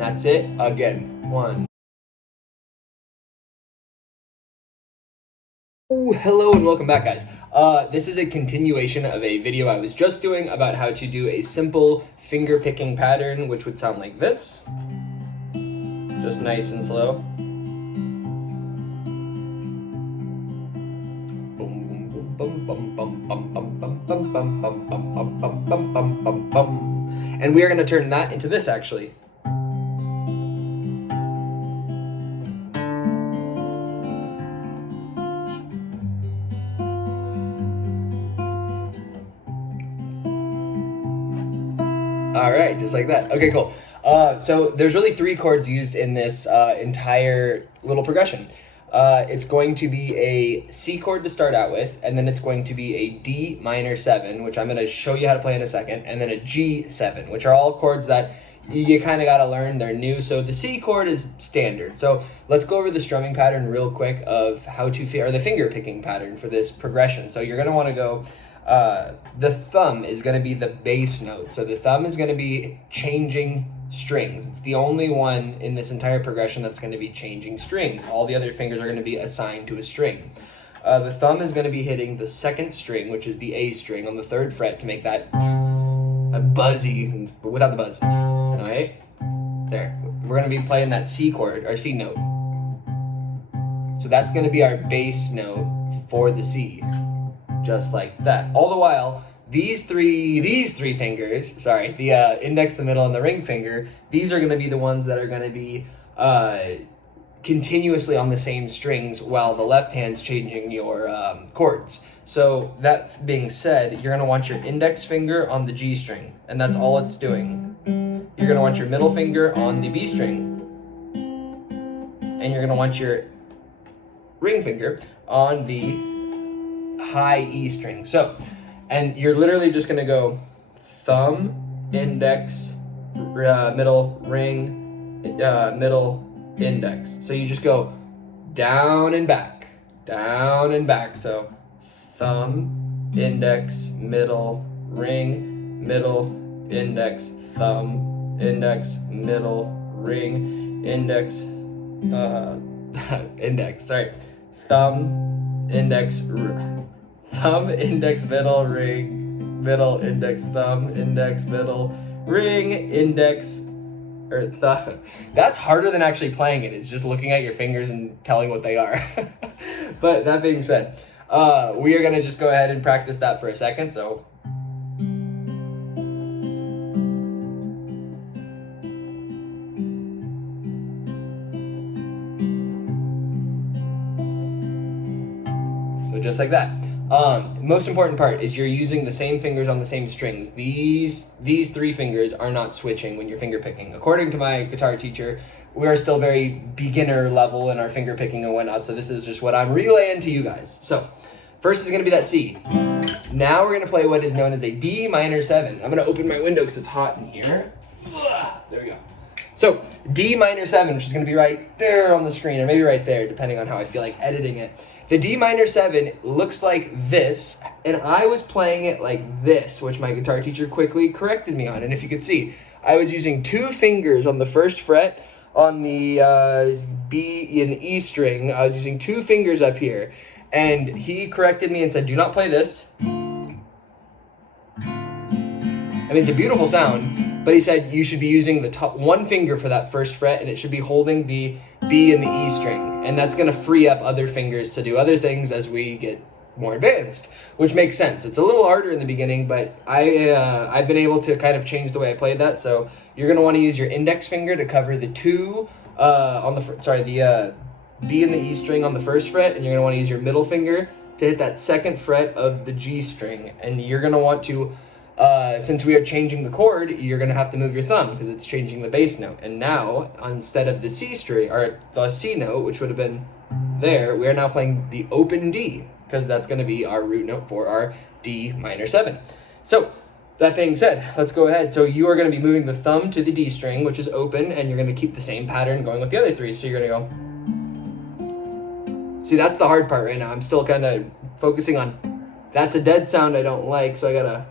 and that's it again. 1. Oh, hello and welcome back, guys. This is a continuation of a video I was just doing about how to do a simple finger picking pattern, which would sound like this. Just nice and slow. And we are going to turn that into this, actually. All right, just like that. Okay, cool. So there's really 3 chords used in this entire little progression. It's going to be a C chord to start out with, and then it's going to be a D minor 7, which I'm going to show you how to play in a second, and then a G7, which are all chords that you kind of got to learn. They're new, so the C chord is standard. So let's go over the strumming pattern real quick of how to, or the finger picking pattern for this progression. So you're going to want to go, the thumb is going to be the bass note. So the thumb is going to be changing strings. It's the only one in this entire progression that's going to be changing strings. All the other fingers are going to be assigned to a string. The thumb is going to be hitting the 2nd string, which is the A string, on the 3rd fret to make that a buzzy, but without the buzz. All right, there. We're going to be playing that C chord, or C note. So that's going to be our bass note for the C, just like that. All the while, these three fingers, sorry, the index, the middle, and the ring finger, these are going to be the ones that are going to be continuously on the same strings, while the left hand's changing your chords. So that being said, you're going to want your index finger on the G string, and that's all it's doing. You're going to want your middle finger on the B string, and you're going to want your ring finger on the high E string. So, and you're literally just gonna go thumb, index, middle, ring, middle, index. So you just go down and back, down and back. So thumb, index, middle, ring, middle, index, thumb, index, middle, ring, index, index, sorry, thumb, index, thumb, index, middle, ring, middle, index, thumb, index, middle, ring, index, or thumb. That's harder than actually playing it. It's just looking at your fingers and telling what they are. But that being said, we are going to just go ahead and practice that for a second. So just like that. Most important part is you're using the same fingers on the same strings. These 3 fingers are not switching when you're finger picking. According to my guitar teacher, we are still very beginner level in our finger picking and whatnot, so this is just what I'm relaying to you guys. So first is going to be that C. Now we're going to play what is known as a D minor 7. I'm going to open my window because it's hot in here. There we go. So D minor 7, which is going to be right there on the screen, or maybe right there, depending on how I feel like editing it. The D minor 7 looks like this, and I was playing it like this, which my guitar teacher quickly corrected me on. And if you could see, I was using 2 fingers on the 1st fret on the B and E string. I was using 2 fingers up here, and he corrected me and said, do not play this. I mean, it's a beautiful sound, but he said you should be using the top 1 finger for that 1st fret, and it should be holding the B and the E string. And that's going to free up other fingers to do other things as we get more advanced, which makes sense. It's a little harder in the beginning, but I've been able to kind of change the way I played that. So you're going to want to use your index finger to cover the 2 on the B and the E string on the 1st fret, and you're going to want to use your middle finger to hit that 2nd fret of the G string. And you're going to want to, since we are changing the chord, you're going to have to move your thumb because it's changing the bass note. And now, instead of the C string, or the C note, which would have been there, we are now playing the open D, because that's going to be our root note for our D minor 7. So, that being said, let's go ahead. So you are going to be moving the thumb to the D string, which is open, and you're going to keep the same pattern going with the other 3. So you're going to go. See, that's the hard part right now. I'm still kind of focusing on, that's a dead sound I don't like, so I gotta,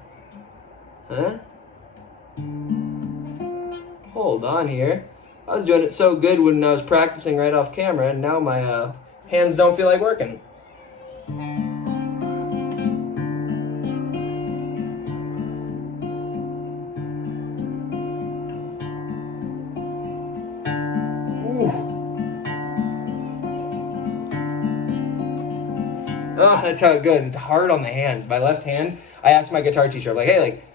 hold on here. I was doing it so good when I was practicing right off camera, and now my hands don't feel like working. Ooh. Oh, that's how it goes. It's hard on the hands. My left hand, I asked my guitar teacher, I'm like, hey, like,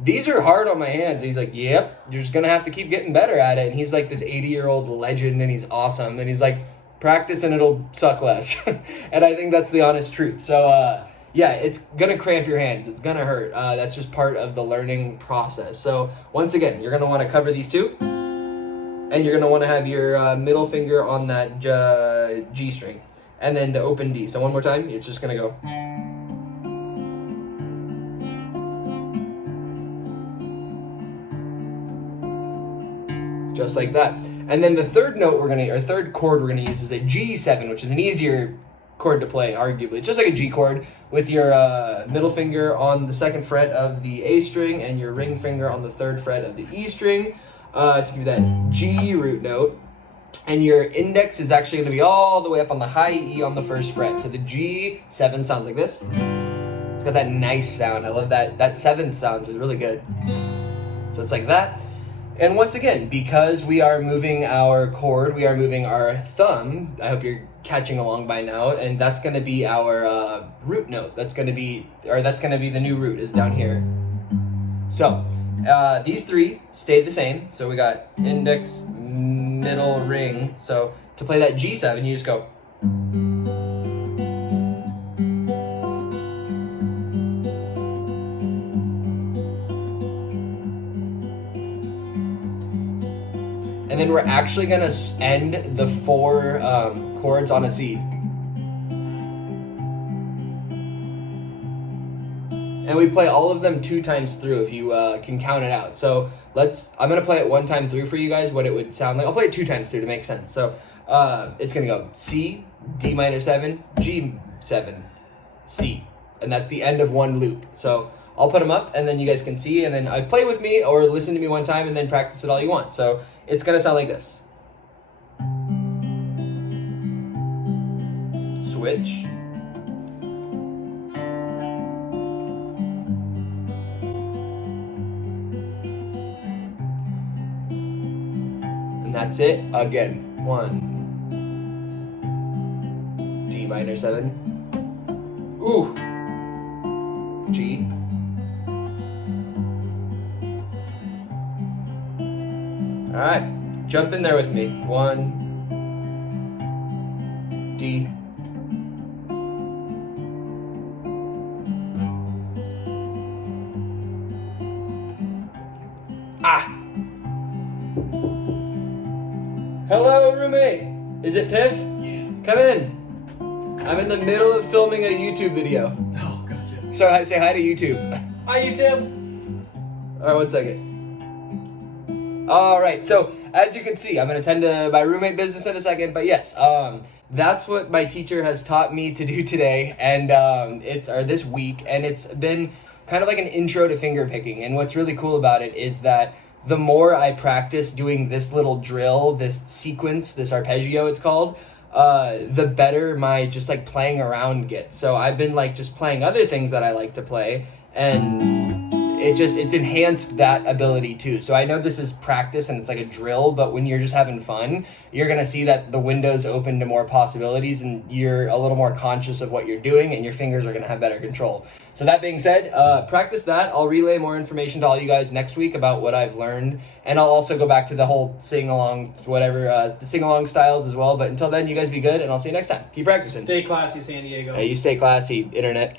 these are hard on my hands. He's like, yep, you're just gonna have to keep getting better at it. And he's like this 80-year-old legend, and he's awesome. And he's like, practice and it'll suck less. And I think that's the honest truth. So yeah, it's gonna cramp your hands. It's gonna hurt. That's just part of the learning process. So once again, you're gonna wanna cover these two. And you're gonna wanna have your middle finger on that G string. And then the open D. So one more time, it's just gonna go. Just like that. And then the third note third chord we're gonna use is a G7, which is an easier chord to play, arguably. It's just like a G chord with your middle finger on the 2nd fret of the A string and your ring finger on the 3rd fret of the E string to give you that G root note. And your index is actually going to be all the way up on the high E on the 1st fret. So the G7 sounds like this. It's got that nice sound. I love that. That 7th sound is really good. So it's like that. And once again, because we are moving our chord, we are moving our thumb. I hope you're catching along by now. And that's going to be our root note. That's going to be the new root is down here. So these three stay the same. So we got index, middle, ring. So to play that G7, you just go. And then we're actually gonna end the 4 chords on a C. And we play all of them 2 times through if you can count it out. So I'm gonna play it 1 time through for you guys, what it would sound like. I'll play it 2 times through to make sense. So it's gonna go C, D minor 7, G7, C. And that's the end of 1 loop. So I'll put them up and then you guys can see, and then play with me or listen to me 1 time and then practice it all you want. So it's gonna sound like this. Switch. And that's it again. 1. D minor 7. Ooh. G. All right, jump in there with me. 1. D. Ah. Hello, roommate. Is it Piff? Yeah. Come in. I'm in the middle of filming a YouTube video. Oh, gotcha. So I say hi to YouTube. Hi, YouTube. All right, 1 second. All right, so as you can see, I'm gonna tend to my roommate business in a second, but yes, that's what my teacher has taught me to do today, and this week, and it's been kind of like an intro to finger picking. And what's really cool about it is that the more I practice doing this little drill, this sequence, this arpeggio it's called, the better my just like playing around gets. So I've been like just playing other things that I like to play, and it's enhanced that ability too. So I know this is practice and it's like a drill, but when you're just having fun, you're gonna see that the window's open to more possibilities and you're a little more conscious of what you're doing and your fingers are gonna have better control. So that being said, practice that. I'll relay more information to all you guys next week about what I've learned, and I'll also go back to the whole sing-along, whatever, the sing-along styles as well. But until then, you guys be good, and I'll see you next time. Keep practicing. Stay classy, San Diego. Hey, you stay classy, internet.